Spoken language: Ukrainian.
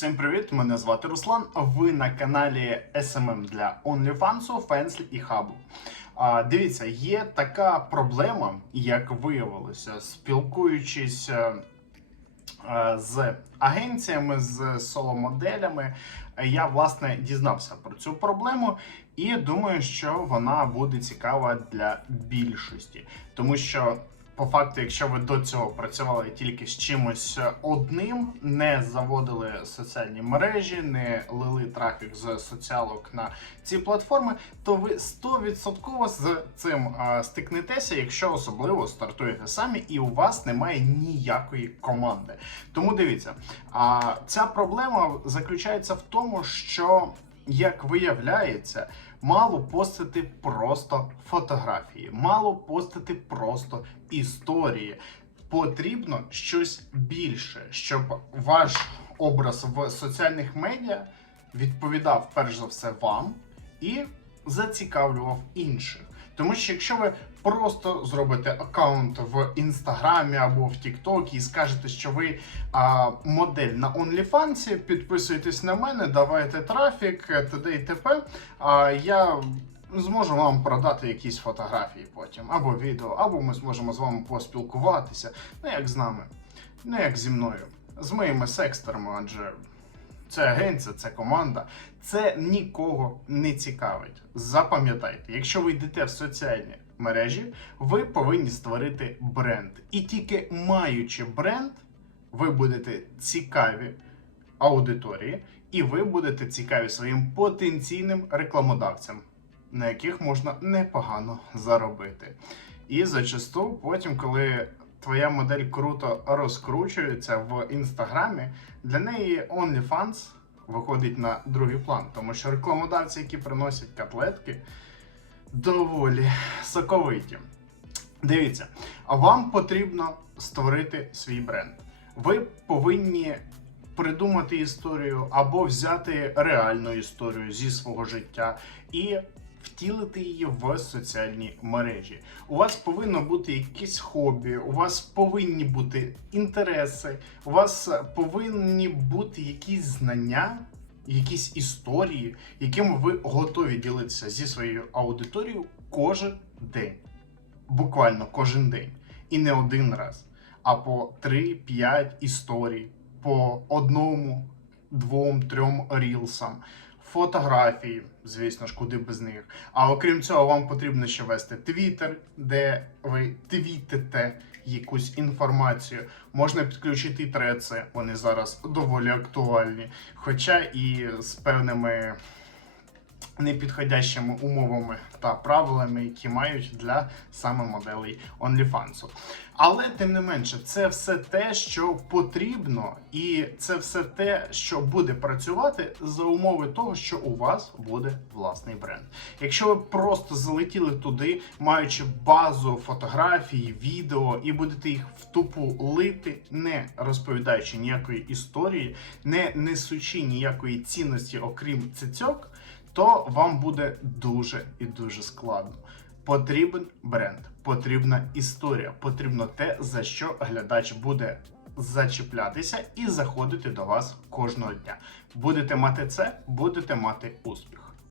Всім привіт! Мене звати Руслан. Ви на каналі SMM для OnlyFans, Фенслі і Хабу. Дивіться, є така проблема, як виявилося, спілкуючись е, е, з агенціями, з соло-моделями, я власне дізнався про цю проблему і думаю, що вона буде цікава для більшості, тому що. По факту, якщо ви до цього працювали тільки з чимось одним, не заводили соціальні мережі, не лили трафік з соціалок на ці платформи, то ви 100% з цим е, стикнетеся, якщо особливо стартуєте самі, і у вас немає ніякої команди. Тому дивіться, а ця проблема заключається в тому, що як виявляється, мало постити просто фотографії, мало постити просто історії. Потрібно щось більше, щоб ваш образ в соціальних медіа відповідав перш за все вам і зацікавлював інших. Тому що якщо ви просто зробите аккаунт в інстаграмі або в Тіктокі і скажете, що ви а, модель на OnlyFans, підписуйтесь на мене, давайте трафік, т.д. і т.п. А я зможу вам продати якісь фотографії потім, або відео, або ми зможемо з вами поспілкуватися. Ну як з нами, ну як зі мною, з моїми секстерами, адже це агенція, це команда. Це нікого не цікавить. Запам'ятайте, якщо ви йдете в соціальні мережі, ви повинні створити бренд. І тільки маючи бренд, ви будете цікаві аудиторії, і ви будете цікаві своїм потенційним рекламодавцям, на яких можна непогано заробити. І зачасту, потім, коли твоя модель круто розкручується в інстаграмі, для неї OnlyFans виходить на другий план, тому що рекламодавці, які приносять котлетки, доволі соковиті. Дивіться, вам потрібно створити свій бренд. Ви повинні придумати історію або взяти реальну історію зі свого життя і втілити її в соціальні мережі. У вас повинно бути якесь хобі, у вас повинні бути інтереси, у вас повинні бути якісь знання, якісь історії, якими ви готові ділитися зі своєю аудиторією кожен день. Буквально кожен день. І не один раз, а по 3-5 історій, по одному, двом, трьом рілсам, фотографії, звісно ж, куди без них. А окрім цього, вам потрібно ще вести Твіттер, де ви твітите якусь інформацію. Можна підключити треці, вони зараз доволі актуальні. Хоча і з певними непідходящими умовами та правилами, які мають для саме моделей OnlyFans. Але тим не менше, це все те, що потрібно, і це все те, що буде працювати за умови того, що у вас буде власний бренд. Якщо ви просто залетіли туди, маючи базу фотографій, відео, і будете їх в тупу лити, не розповідаючи ніякої історії, не несучи ніякої цінності, окрім цицьок, то вам буде дуже і дуже складно. Потрібен бренд, потрібна історія, потрібно те, за що глядач буде зачіплятися і заходити до вас кожного дня. Будете мати це, будете мати успіх.